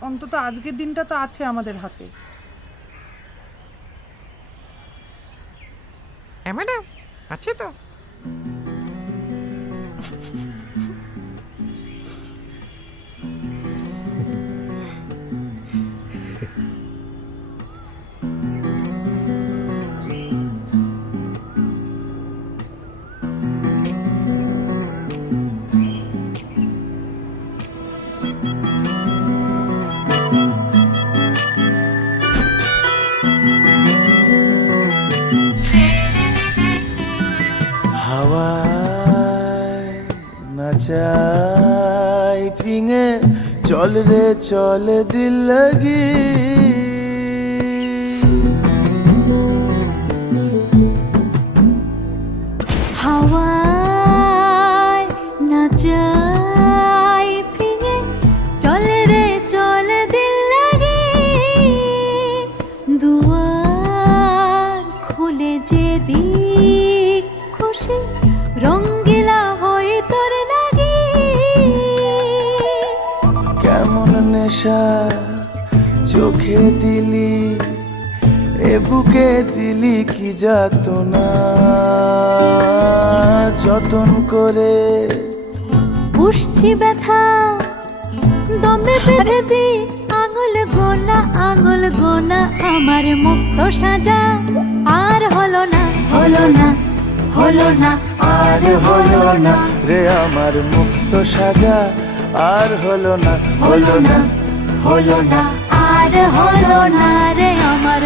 অন্তত আজকের দিনটা তো আছে আমাদের হাতে। হ্যাঁ ম্যাডাম আছে তো। হাওয়ায় নাচাই ফিঙে চল রে চল দিল লাগি। হাওয়ায় রঙ্গিলা হয়ে তোর লাগে। কেমন নেশা চোখে দিলি এ বুকে দিলি কি যাত না যতন করে পুষছি ব্যথা দমে বেঁধে দি আঙুল গোনা আঙুল গোনা আমার মুক্ত সাজা। আর হলো না হলো না। হলো না আর হলো না। রে আমার মুক্ত সাজা আর হলো না। হলো না হলো না আর হলো না রে আমার